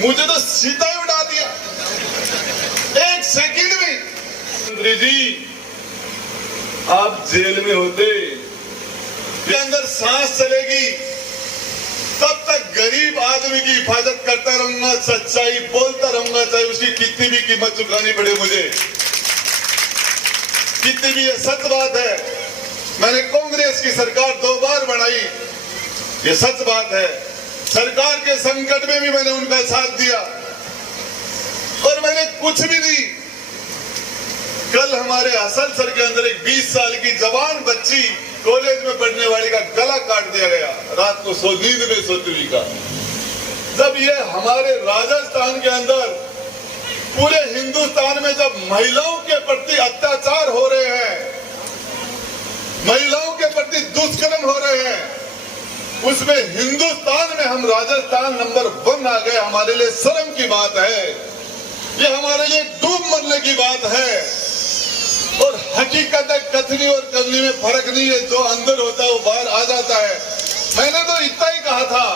मुझे तो सीधा ही उड़ा दिया एक सेकंड में। मंत्री जी आप जेल में होते, के अंदर सांस चलेगी, तब तक गरीब आदमी की हिफाजत करता रहूंगा, सच्चाई बोलता रहूंगा, चाहे उसकी कितनी भी कीमत चुकानी पड़े मुझे, कितनी भी। ये सच बात है, मैंने कांग्रेस की सरकार 2 बार बनाई, ये सच बात है। सरकार के संकट में भी मैंने उनका साथ दिया और मैंने कुछ भी नहीं। कल हमारे असलसर के अंदर एक 20 साल की जवान बच्ची कॉलेज में पढ़ने वाली का गला काट दिया गया रात को नींद में सोती हुई का। जब ये हमारे राजस्थान के अंदर, पूरे हिंदुस्तान में जब महिलाओं के प्रति अत्याचार हो रहे हैं, महिलाओं के प्रति दुष्कर्म हो रहे हैं, उसमें हिंदुस्तान में हम राजस्थान नंबर 1 आ गए। हमारे लिए शर्म की बात है, ये हमारे लिए डूब मरने की बात है। और हकीकत है, कथनी और करनी में फर्क नहीं है, जो अंदर होता है वो बाहर आ जाता है। मैंने तो इतना ही कहा था,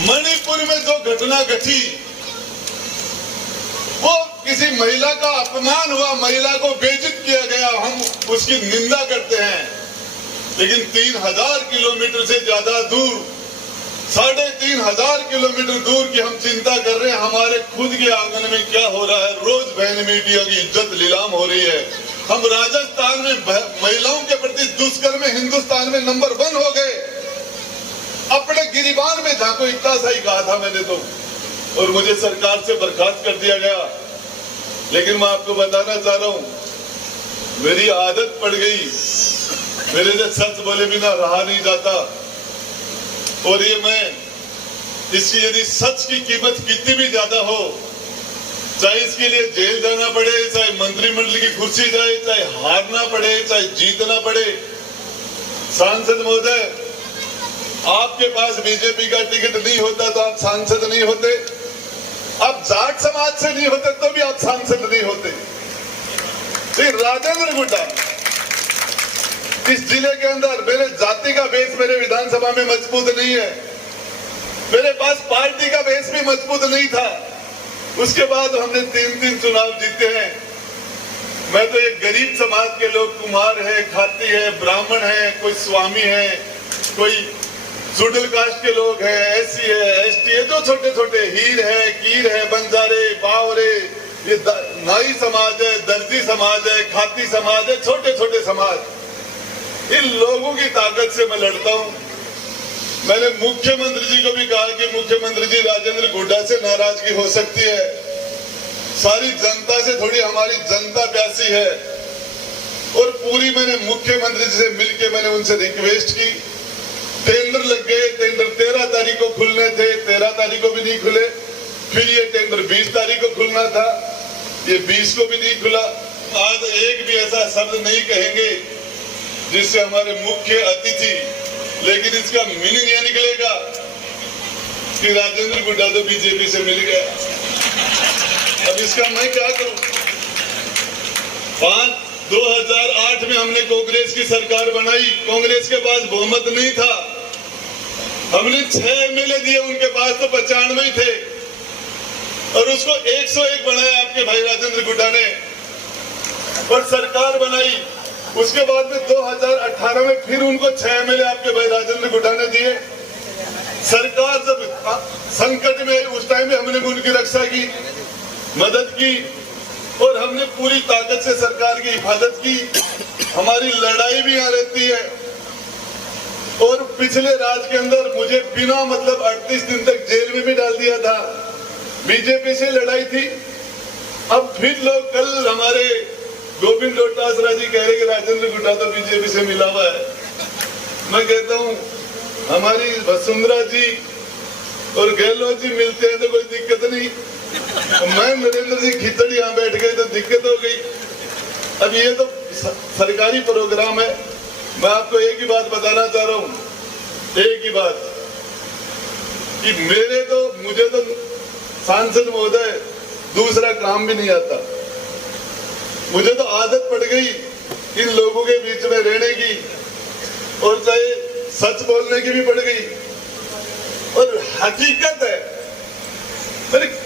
मणिपुर में जो घटना घटी वो किसी महिला का अपमान हुआ, महिला को बेइज्जत किया गया, हम उसकी निंदा करते हैं। लेकिन 3000 किलोमीटर से ज्यादा दूर, 3500 किलोमीटर दूर की हम चिंता कर रहे हैं, हमारे खुद के आंगन में क्या हो रहा है। रोज बहन मीडिया की इज्जत नीलाम हो रही है। हम राजस्थान में महिलाओं के प्रति दुष्कर्म में हिंदुस्तान में नंबर 1 हो गए। अपने गिरिबान में झांको, इतना सा ही कहा था मैंने तो, और मुझे सरकार से बर्खास्त कर दिया गया। लेकिन मैं आपको बताना चाह रहा हूं, मेरी आदत पड़ गई, मेरे से सच बोले बिना रहा नहीं जाता। और ये मैं इसकी यदि सच की कीमत कितनी भी ज्यादा हो, चाहे इसके लिए जेल जाना पड़े, चाहे मंत्रिमंडल की कुर्सी जाए, चाहे हारना पड़े, चाहे जीतना पड़े। सांसद महोदय, आपके पास बीजेपी का टिकट नहीं होता तो आप सांसद नहीं होते, आप जाट समाज से नहीं होते तो भी आप सांसद नहीं होते। राजेंद्र गुड्डा, इस जिले के अंदर मेरे जाति का बेस मेरे विधानसभा में मजबूत नहीं है, मेरे पास पार्टी का बेस भी मजबूत नहीं था। उसके बाद हमने 3 चुनाव जीते हैं। मैं तो एक गरीब समाज के लोग, कुम्हार है, खाती है, ब्राह्मण है, कोई स्वामी है, कोई शुड्यूल कास्ट के लोग हैं, एससी है, एसटी है, जो छोटे छोटे हीर है, कीर है, बंजारे, बावरे, ये नाई समाज है, दर्जी समाज है, खाती समाज है, छोटे छोटे समाज, इन लोगों की ताकत से मैं लड़ता हूं। मैंने मुख्यमंत्री जी को भी कहा कि मुख्यमंत्री जी, राजेंद्र गुड्डा से नाराजगी हो सकती है, सारी जनता से थोड़ी हमारी जनता प्यासी है। और पूरी मैंने मुख्यमंत्री जी से मिलकर मैंने उनसे रिक्वेस्ट की। टेंडर लग गए, टेंडर 13 तारीख को खुलने थे, 13 तारीख को भी नहीं खुले। फिर ये टेंडर 20 तारीख को खुलना था, ये 20 को भी नहीं खुला। आज एक भी ऐसा शब्द नहीं कहेंगे जिससे हमारे मुख्य अतिथि, लेकिन इसका मीनिंग यह निकलेगा कि राजेंद्र गुड्डा तो बीजेपी से मिल गया। अब इसका मैं क्या करूं? 2008 में हमने कांग्रेस की सरकार बनाई, कांग्रेस के पास बहुमत नहीं था, हमने 6 एमएलए दिए, उनके पास तो 95 ही थे, और उसको 101 बनाया आपके भाई राजेंद्र गुड्डा ने, और सरकार बनाई। उसके बाद में 2018 में फिर उनको 6 एमएलए आपके भाई राजेंद्र गुड्डा ने दिए। सरकार जब संकट में, उस टाइम में हमने उनकी रक्षा की, मदद की, और हमने पूरी ताकत से सरकार की हिफाजत की। हमारी लड़ाई भी यहाँ रहती है। और पिछले राज के अंदर मुझे बिना मतलब 38 दिन तक जेल में भी डाल दिया था, बीजेपी से लड़ाई थी। अब फिर लोग, कल हमारे गोविंद डोटासरा जी कह रहे कि राजेंद्र गुड्डा तो बीजेपी से मिला हुआ है। मैं कहता हूं, हमारी वसुंधरा जी और गहलोत जी मिलते हैं तो कोई दिक्कत नहीं, मैं नरेंद्र जी खिचड़ यहाँ बैठ गए तो दिक्कत हो गई। अब ये तो सरकारी प्रोग्राम है। मैं आपको एक ही बात बताना चाह रहा हूं, एक ही बात, कि मुझे तो सांसद महोदय दूसरा काम भी नहीं आता। मुझे तो आदत पड़ गई इन लोगों के बीच में रहने की, और चाहे सच बोलने की भी पड़ गई। और हकीकत है,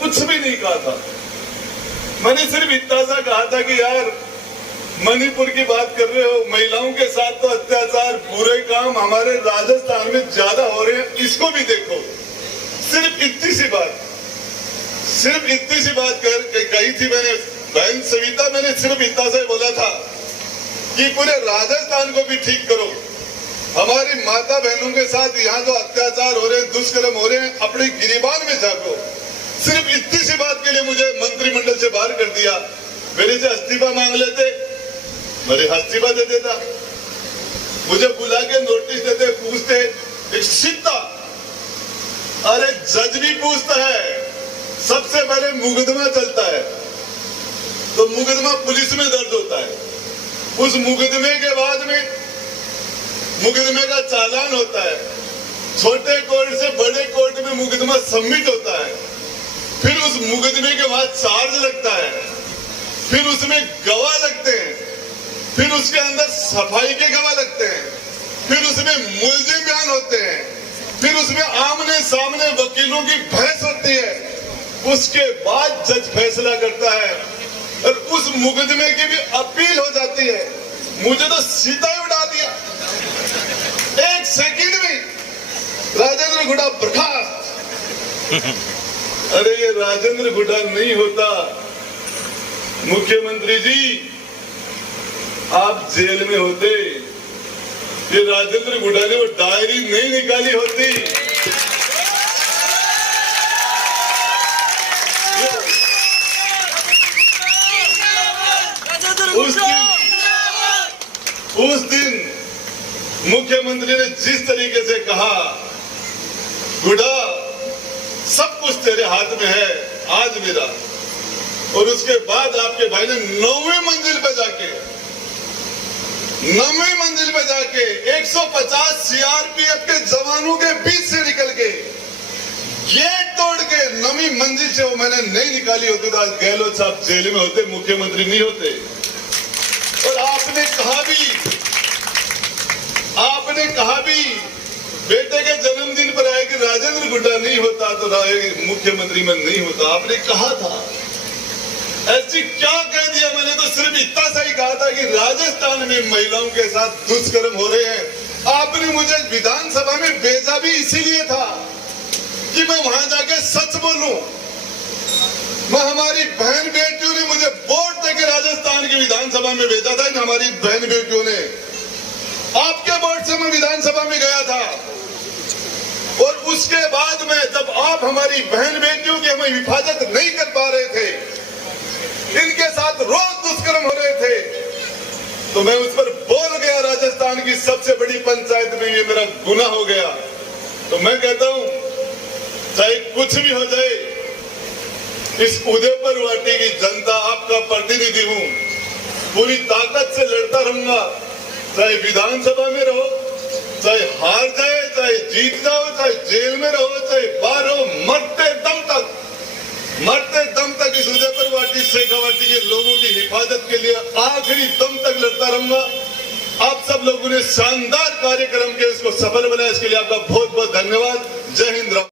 कुछ भी नहीं कहा था। मैंने सिर्फ इतना सा कहा था कि यार मणिपुर की बात कर रहे हो, महिलाओं के साथ तो अत्याचार बुरे काम हमारे राजस्थान में ज्यादा हो रहे हैं, इसको भी देखो। सिर्फ इतनी सी बात कही थी मैंने। बहन सविता, मैंने सिर्फ इतना सा बोला था कि पूरे राजस्थान को भी ठीक करो। हमारी माता बहनों के साथ यहाँ जो अत्याचार हो रहे हैं, दुष्कर्म हो रहे हैं, अपने गिरिबान में झांको। सिर्फ इतनी सी बात के लिए मुझे मंत्रिमंडल से बाहर कर दिया। मेरे से इस्तीफा मांग लेते, मेरे इस्तीफा दे देता। मुझे बुला के नोटिस देते, पूछते, एक सीधा, अरे जज भी पूछता है। सबसे पहले मुकदमा चलता है तो मुकदमा पुलिस में दर्ज होता है। उस मुकदमे के बाद में मुकदमे का चालान होता है। छोटे कोर्ट से बड़े कोर्ट में मुकदमा सबमिट होता है। फिर उस मुकदमे के बाद चार्ज लगता है, फिर उसमें गवाह लगते हैं, फिर उसके अंदर सफाई के गवाह लगते हैं, फिर उसमें मुल्जिम बयान होते हैं, फिर उसमें आमने सामने वकीलों की बहस होती है। उसके बाद जज फैसला करता है और उस मुकदमे की भी अपील हो जाती है। मुझे तो सीधा ही उड़ा दिया, 1 सेकंड में राजेंद्र गुड्डा बर्खास्त। अरे ये राजेंद्र गुड्डा नहीं होता, मुख्यमंत्री जी आप जेल में होते, ये राजेंद्र गुड्डा ने वो डायरी नहीं निकाली होती। उस दिन मुख्यमंत्री ने जिस तरीके से कहा, गुड्डा सब कुछ तेरे हाथ में है आज मेरा, और उसके बाद आपके भाई ने 9वीं मंजिल पे जाके 150 सीआरपीएफ के जवानों के बीच से निकल के गेट तोड़ के 9वीं मंजिल से वो मैंने नहीं निकाली होती तो आज गहलोत साहब जेल में होते, मुख्यमंत्री नहीं होते। और आपने कहा भी बेटे के जन्मदिन पर आए कि राजेंद्र गुड्डा नहीं होता तो मुख्यमंत्री में नहीं होता। आपने कहा था, ऐसी क्या कह दिया? मैंने तो सिर्फ इतना सा ही कहा था कि राजस्थान में महिलाओं के साथ दुष्कर्म हो रहे हैं। आपने मुझे विधानसभा में भेजा भी इसीलिए था कि मैं वहां जाके सच बोलूं। हमारी बहन बेटियों ने मुझे वोट देके राजस्थान की विधानसभा में भेजा था। इन हमारी बहन बेटियों ने आपके वोट से मैं विधानसभा में गया था। और उसके बाद में जब आप हमारी बहन बेटियों की हमें हिफाजत नहीं कर पा रहे थे, इनके साथ रोज दुष्कर्म हो रहे थे, तो मैं उस पर बोल गया। राजस्थान की सबसे बड़ी पंचायत में ये मेरा गुनाह हो गया। तो मैं कहता हूं, चाहे कुछ भी हो जाए, इस उदयपुर वाटी की जनता, आपका प्रतिनिधि हूं, पूरी ताकत से लड़ता रहूंगा। चाहे विधानसभा में रहो, चाहे हार जाए, चाहे जीत जाओ, चाहे जेल में रहो, चाहे बाहर रहो, मरते दम तक इस उदयपुर वाटी शेखावाटी के लोगों की हिफाजत के लिए आखिरी दम तक लड़ता रहूंगा। आप सब लोगों ने शानदार कार्यक्रम के इसको सफल बनाया, इसके लिए आपका बहुत बहुत धन्यवाद। जय हिंद।